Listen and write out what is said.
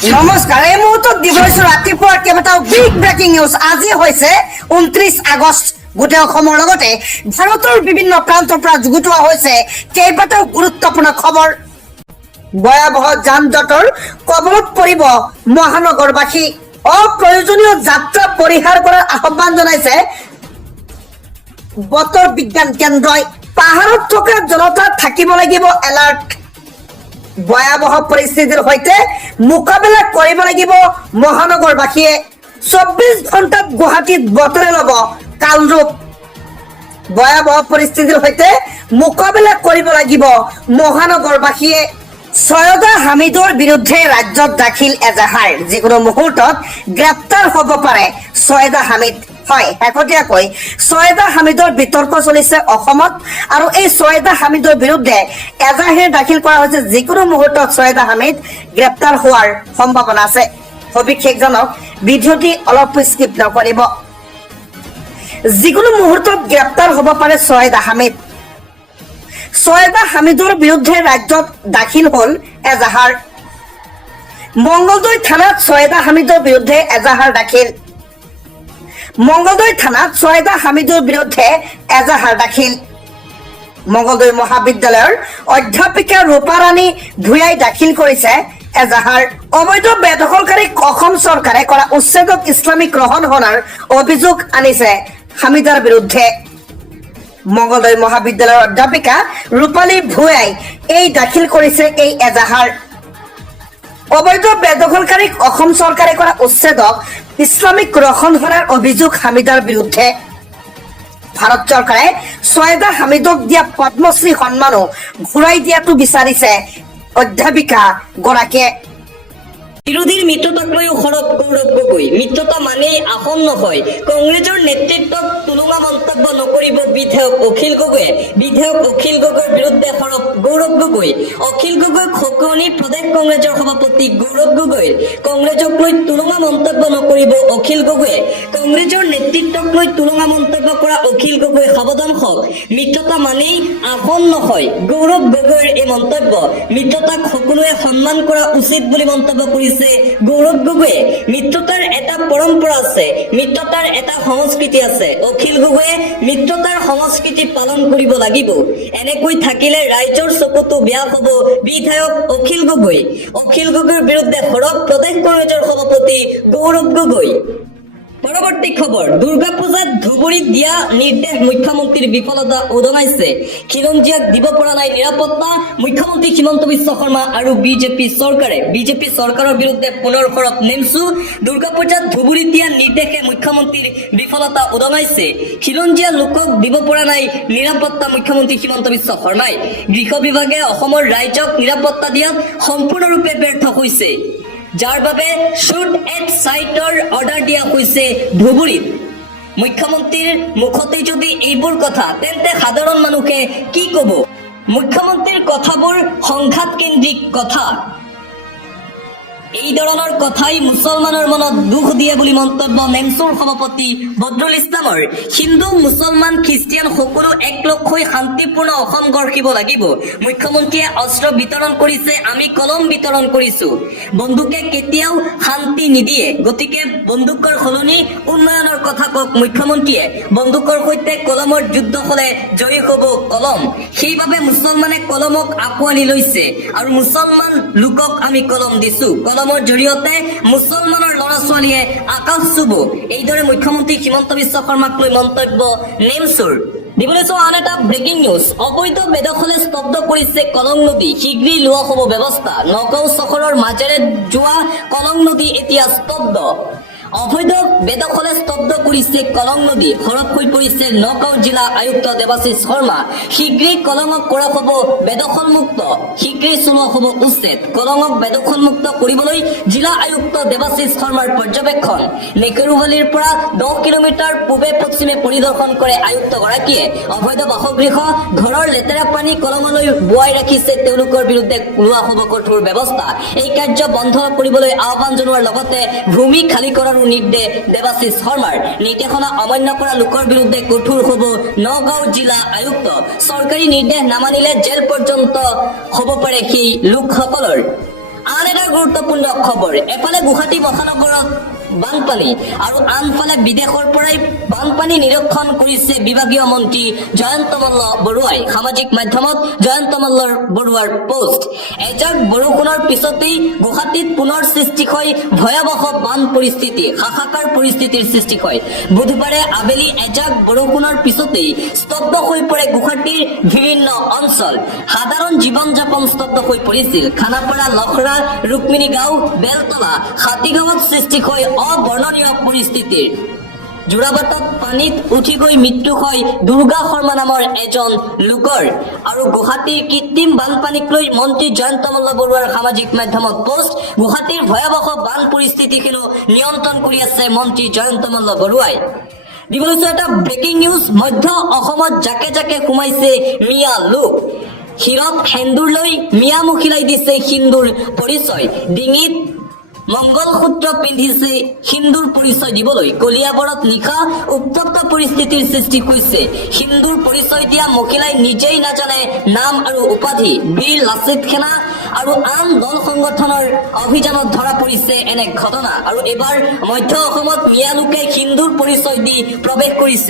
নমস্কাৰ, এই মুহূৰ্তত দিবলৈছো ৰাতিপুৱাৰ কেইবাটাও বিগ ব্ৰেকিং নিউজ। আজি হৈছে 29 আগষ্ট। গোটেই অসমৰ লগতে ভাৰতৰ বিভিন্ন প্ৰান্তৰ পৰা যুগুতোৱা হৈছে কেইবাটাও গুৰুত্বপূৰ্ণ খবৰ। ভয়াৱহ যান জঁটৰ কবলত পৰিব মহানগৰবাসী। অপ্ৰয়োজনীয় যাত্ৰা পৰিহাৰ কৰাৰ আহ্বান জনাইছে বতৰ বিজ্ঞান কেন্দ্ৰই। পাহাৰত থকা জনতা থাকিব লাগিব এলাৰ্ট। ভয়াৱহ পৰিস্থিতিৰ সৈতে মোকাবিলা কৰিব লাগিব মহানগৰবাসীয়ে। 24 ঘণ্টাত গুৱাহাটীত বতৰে ল'ব কালৰূপ। ভয়াৱহ পৰিস্থিতিৰ সৈতে মোকাবিলা কৰিব লাগিব মহানগৰবাসীয়ে। সৈয়দা হামিদৰ বিৰুদ্ধে ৰাজ্যত দাখিল এজাহাৰ। যিকোনো মুহূৰ্তত গ্ৰেপ্তাৰ হ'ব পাৰে সৈয়দা হামিদ। হয়, শেহতীয়াকৈ সৈয়দা হামিদৰ বিতৰ্ক চলিছে অসমত, আৰু এই সৈয়দা হামিদৰ বিৰুদ্ধে এজাহাৰ দাখিল কৰা হৈছে। যিকোনো মুহূৰ্তত সৈয়দা হামিদ গ্ৰেপ্তাৰ হোৱাৰ সম্ভাৱনা আছে। সবিশেষ জনক ভিডিঅ'টি অলপ স্কিপ নকৰিব। যিকোনো মুহূৰ্তত গ্ৰেপ্তাৰ হ'ব পাৰে সৈয়দা হামিদ। সৈয়দা হামিদৰ বিৰুদ্ধে ৰাজ্যত দাখিল হ'ল এজাহাৰ। মংগলদৈ থানাত সৈয়দা হামিদৰ বিৰুদ্ধে এজাহাৰ দাখিল। মংগলদৈ থানাত সৈয়দা হামিদৰ বিৰুদ্ধে এজাহাৰ দাখিল। মংগলদৈ মহাবিদ্যালয়ৰ অধ্যাপিকা ৰূপাৰাণী ভূঞাই দাখিল কৰিছে এজাহাৰ। অবৈধ বেদখলকাৰীক অসম চৰকাৰে কৰা উচ্ছেদক ইছলামিক গ্ৰহণ হোৱাৰ অভিযোগ আনিছে হামিদাৰ বিৰুদ্ধে। মংগলদৈ মহাবিদ্যালয়ৰ অধ্যাপিকা ৰূপালী ভূঞাই এই দাখিল কৰিছে এই এজাহাৰ। অবৈধ বেদখলকাৰীক অসম চৰকাৰে কৰা উচ্ছেদক ইছলামিক গ্ৰহণ হোৱাৰ অভিযোগ হামিদাৰ বিৰুদ্ধে। ভাৰত চৰকাৰে সৈয়দা হামিদক দিয়া পদ্মশ্ৰী সন্মানো ঘূৰাই দিয়াটো বিচাৰিছে অধ্যাপিকা গৰাকীয়ে। বিৰোধীৰ মিত্ৰতাক লৈও সৰব গৌৰৱ গগৈ। মিত্ৰতা মানেই আসন নহয়। কংগ্ৰেছৰ নেতৃত্বক তুলনা মন্তব্য নকৰিব বিধায়ক অখিল গগৈয়ে। বিধায়ক অখিল গগৈৰ বিৰুদ্ধে সৰব গৌৰৱ গগৈ। অখিল গগৈক সকুনি প্ৰদেশ কংগ্ৰেছৰ সভাপতি গৌৰৱ গগৈৰ। কংগ্ৰেছক লৈ তুলনা মন্তব্য নকৰিব অখিল গগৈয়ে। কংগ্ৰেছৰ নেতৃত্বক লৈ তুলনা মন্তব্য কৰা অখিল গগৈ সাৱধান হওক। মিত্ৰতা মানেই আসন নহয়। গৌৰৱ গগৈৰ এই মন্তব্য। মিত্ৰতাক সকলোৱে সন্মান কৰা উচিত বুলি মন্তব্য কৰিছে গৌৰৱ গগৈয়ে। মিত্ৰতাৰ এটা পৰম্পৰা আছে, মিত্ৰতাৰ এটা সংস্কৃতি আছে। অখিল গগৈয়ে মিত্ৰতাৰ সংস্কৃতি পালন কৰিব লাগিব। এনেকৈ থাকিলে ৰাইজৰ চকুতো বেয়া হ'ব বিধায়ক অখিল গগৈ। অখিল গগৈৰ বিৰুদ্ধে সৰব প্ৰদেশ কংগ্ৰেছৰ সভাপতি গৌৰৱ গগৈ। পৰৱৰ্তী খবৰ, দুৰ্গা পূজাত ধুবুৰীত দিয়া নিৰ্দেশ মুখ্যমন্ত্ৰীৰ বিফলতা উদঙাইছে। খিলঞ্জীয়াক দিব পৰা নাই নিৰাপত্তা। মুখ্যমন্ত্ৰী হিমন্ত বিশ্ব শৰ্মা আৰু বিজেপি চৰকাৰে। বিজেপি চৰকাৰৰ বিৰুদ্ধে পুনৰ সৰব নেমচু। দুৰ্গা পূজাত ধুবুৰীত দিয়া নিৰ্দেশে মুখ্যমন্ত্ৰীৰ বিফলতা উদঙাইছে। খিলঞ্জীয়া লোকক দিব পৰা নাই নিৰাপত্তা মুখ্যমন্ত্ৰী হিমন্ত বিশ্ব শৰ্মাই। গৃহ বিভাগে অসমৰ ৰাইজক নিৰাপত্তা দিয়াত সম্পূৰ্ণৰূপে ব্যৰ্থ হৈছে, যাৰ বাবে শ্বুট এট চাইটৰ অৰ্ডাৰ দিয়া হৈছে ধুবুৰীত। মুখ্যমন্ত্ৰীৰ মুখতে যদি এইবোৰ কথা, তেন্তে সাধাৰণ মানুহে কি ক'ব? মুখ্যমন্ত্ৰীৰ কথাবোৰ সংঘাত কেন্দ্ৰিক কথা। এই ধৰণৰ কথাই মুছলমানৰ মনত দুখ দিয়ে বুলি মন্তব্য নেমচুৰ সভাপতি বদৰুল ইছলামৰ। হিন্দু মুছলমান খ্ৰীষ্টিয়ান সকলো একলগ হৈ শান্তিপূৰ্ণ অসম গঢ়িব লাগিব। মুখ্যমন্ত্ৰীয়ে অস্ত্ৰ বিতৰণ কৰিছে, আমি কলম বিতৰণ কৰিছো। বন্দুকে কেতিয়াও শান্তি নিদিয়ে, গতিকে বন্দুকৰ সলনি উন্নয়নৰ কথা কওক মুখ্যমন্ত্ৰীয়ে। বন্দুকৰ সৈতে কলমৰ যুদ্ধ হলে জয়ী হ'ব কলম। সেইবাবে মুছলমানে কলমক আঁকোৱালি লৈছে, আৰু মুছলমান লোকক আমি কলম দিছো। কলমৰ জৰিয়তে মুছলমানৰ ল'ৰা ছোৱালীয়ে আকাশ চুব। এইদৰে মুখ্যমন্ত্ৰী হিমন্ত বিশ্ব শৰ্মাক লৈ মন্তব্য নেমচুৰ। দিবলৈ চোৱা আন এটা ব্ৰেকিং নিউজ। অবৈধ বেদখলে স্তব্ধ কৰিছে কলং নদী, শীঘ্ৰেই লোৱা হ'ব ব্যৱস্থা। নগাঁও চহৰৰ মাজেৰে যোৱা কলং নদী এতিয়া স্তব্ধ। অবৈধ বেদখলে স্তব্ধ কৰিছে কলং নদী। সৰব হৈ পৰিছে নগাঁও জিলা আয়ুক্ত দেৱাশিষ শৰ্মা। শীঘ্ৰেই কলঙক কৰা হ'ব বেদখলমুক্ত। শীঘ্ৰেই চলোৱা হ'ব উচ্ছেদ। কলঙক বেদখলমুক্ত কৰিবলৈ জিলা আয়ুক্ত দেৱাশিষ শৰ্মাৰ পৰ্যবেক্ষণ। নেকেৰুৱালীৰ পৰা 10 কিলোমিটাৰ পূবে পশ্চিমে পৰিদৰ্শন কৰে আয়ুক্তগৰাকীয়ে। অবৈধ বাসগৃহ, ঘৰৰ লেতেৰা পানী কলঙলৈ বোৱাই ৰাখিছে, তেওঁলোকৰ বিৰুদ্ধে লোৱা হ'ব কঠোৰ ব্যৱস্থা। এই কাৰ্য বন্ধ কৰিবলৈ আহ্বান জনোৱাৰ লগতে ভূমি খালী কৰাৰ নিৰ্দেশ দেৱাশিষ শৰ্মাৰ। নিৰ্দেশনা অমান্য কৰা লোকৰ বিৰুদ্ধে কঠোৰ হ'ব নগাঁও জিলা আয়ুক্ত। চৰকাৰী নিৰ্দেশ নামানিলে জেল পৰ্যন্ত হ'ব পাৰে সেই লোকসকলৰ। আন এটা গুৰুত্বপূৰ্ণ খবৰ, এফালে গুৱাহাটী মহানগৰত বানপানী আৰু আনফালে বিদেশৰ পৰাই বানপানী নিৰীক্ষণ কৰিছে বিভাগীয় মন্ত্ৰী জয়ন্ত মল্ল বৰুৱাই। সামাজিক মাধ্যমত জয়ন্ত মল্ল বৰুৱাৰ পোষ্ট। এজাক বৰষুণৰ পিছতেই গুৱাহাটীত পুনৰ সৃষ্টি হয় ভয়াৱহ বান পৰিস্থিতি, হাহাকাৰ পৰিস্থিতিৰ সৃষ্টি হয়। বুধবাৰে আবেলি এজাক বৰষুণৰ পিছতেই স্তব্ধ হৈ পৰে গুৱাহাটীৰ বিভিন্ন অঞ্চল। সাধাৰণ জীৱন যাপন স্তব্ধ হৈ পৰিছিল। খানাপাৰা, লখৰা, ৰুক্মিণী গাঁও, বেলতলা, হাতীগাঁৱত সৃষ্টি হয় অবৰ্ণনীয় পৰিস্থিতিৰ। যোৰাবাটত পানীত উঠি গৈ মৃত্যু হয় দুৰ্গা শৰ্মা নামৰ এজন লোকৰ। আৰু গুৱাহাটীৰ কৃত্ৰিম বানপানীক লৈ মন্ত্ৰী জয়ন্ত মল্ল বৰুৱাৰ সামাজিক মাধ্যমত পোষ্ট। গুৱাহাটীৰ ভয়াৱহ বান পৰিস্থিতিখিনো নিয়ন্ত্ৰণ কৰি আছে মন্ত্ৰী জয়ন্ত মল্ল বৰুৱাই। দিবলৈ এটা ব্ৰেকিং নিউজ। মধ্য অসমত জাকে জাকে সোমাইছে মিয়া লোক। শিৰত সেন্দুৰ লৈ মিয়া মুখিলাই দিছে হিন্দুৰ পৰিচয়। ডিঙিত মংগলসূত্ৰ পিন্ধিছে হিন্দুৰ পৰিচয় দিবলৈ। কলিয়াবৰত নিশা উত্তপ্ত পৰিস্থিতিৰ সৃষ্টি হৈছে। হিন্দুৰ পৰিচয় দিয়া মহিলাই নিজেই নাজানে নাম আৰু উপাধি। বীৰ লাচিত সেনা আৰু আন দল সংগঠনৰ অভিযানত ধৰা পৰিছে এনে ঘটনা। আৰু এইবাৰ মধ্য অসমত মিয়া লোকে হিন্দুৰ পৰিচয় দি প্ৰৱেশ কৰিছে।